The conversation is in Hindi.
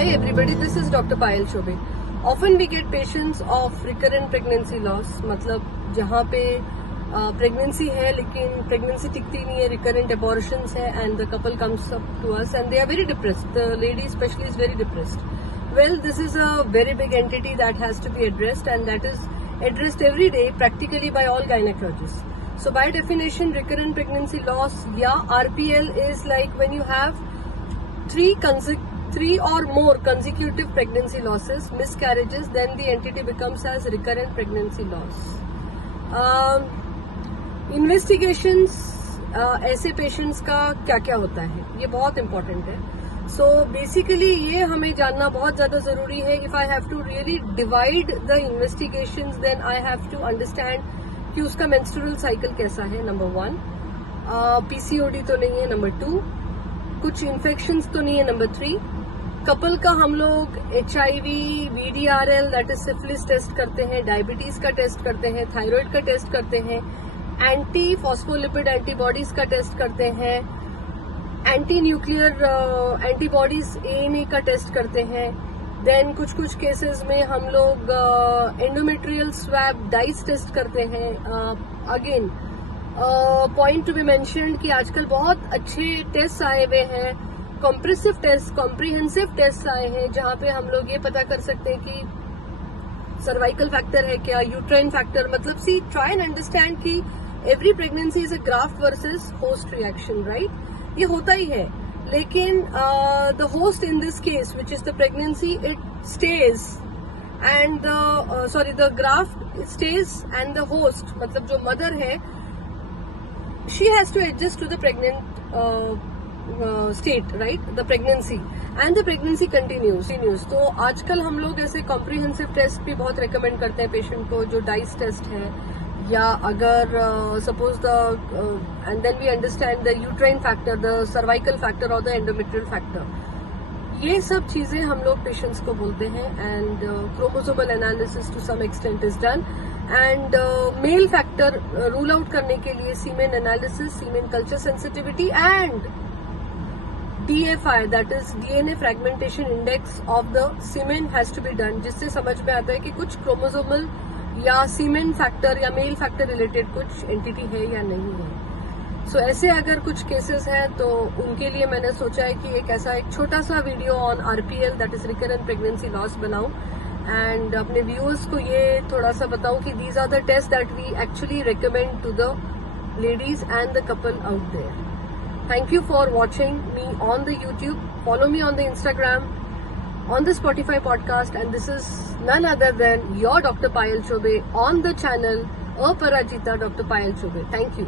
Hey everybody, this is Dr. Payal Chobe. Often we get patients of recurrent pregnancy loss, मतलब जहाँ पे प्रेगनेंसी है लेकिन प्रेगनेंसी टिकती नहीं है, रिकरेंट abortions है, and the couple comes up to us and they are very depressed. The lady especially is very depressed. Well, this is a very big entity that has to be addressed, and that is addressed every day practically by all gynecologists. So by definition, recurrent pregnancy loss, RPL is like when you have three or more consecutive pregnancy losses, miscarriages, then the entity becomes as recurrent pregnancy loss. Investigations ऐसे पेशेंट्स का क्या क्या होता है, ये बहुत इंपॉर्टेंट है. सो बेसिकली ये हमें जानना बहुत ज्यादा जरूरी है. If I have to really divide the investigations, then I have to understand कि उसका मेंस्ट्रुअल साइकिल कैसा है, नंबर 1. पीसीओडी तो नहीं है, नंबर 2. कुछ इन्फेक्शंस तो नहीं है, नंबर 3. कपल का हम लोग HIV, VDRL that is syphilis test करते हैं, डायबिटीज का टेस्ट करते हैं, थायराइड का टेस्ट करते हैं, एंटी फॉस्फोलिपिड एंटीबॉडीज का टेस्ट करते हैं, एंटी न्यूक्लियर एंटीबॉडीज ANA का टेस्ट करते हैं. देन कुछ केसेस में हम लोग एंडोमेट्रियल स्वैब डाइस टेस्ट करते हैं. Again point to be mentioned कि आजकल बहुत अच्छे टेस्ट आए हुए हैं, कॉम्प्रिहेंसिव टेस्ट आए हैं, जहां पे हम लोग ये पता कर सकते हैं कि सर्वाइकल फैक्टर है क्या, यूट्राइन फैक्टर, मतलब सी ट्राई एंड अंडरस्टैंड कि every pregnancy is a graft versus host reaction, right. ये होता ही है, लेकिन the host in this case which is the pregnancy, it stage and the graft stage and the host, मतलब जो मदर है, she has to adjust to the pregnant state, right, the pregnancy, and the pregnancy continues. तो आजकल हम लोग ऐसे कॉम्प्रिहेंसिव टेस्ट भी बहुत रेकमेंड करते हैं पेशेंट को, जो डाइस टेस्ट है, या अगर suppose and then we understand the uterine factor, the cervical factor और द एंडोमेट्रियल फैक्टर. ये सब चीजें हम लोग पेशेंट्स को बोलते हैं. And chromosomal analysis to some extent is done, and male factor rule out करने के लिए semen analysis, semen culture sensitivity, and DFI, that is DNA fragmentation index of the semen has to be done, जिससे समझ में आता है कि कुछ क्रोमोसोमल या सीमेन फैक्टर या मेल फैक्टर रिलेटेड कुछ एंटिटी है या नहीं है. सो ऐसे अगर कुछ केसेस हैं तो उनके लिए मैंने सोचा है कि एक ऐसा एक छोटा सा video on RPL, that is recurrent pregnancy loss, बनाऊं, एंड अपने व्यूअर्स को ये थोड़ा सा बताऊं कि these are the test that we actually recommend to the ladies and the couple out there. Thank you for watching me on the YouTube. Follow me on the Instagram, on the Spotify podcast, and this is none other than your Dr. Payal Chobe on the channel Aparajita Dr. Payal Chobe. Thank you.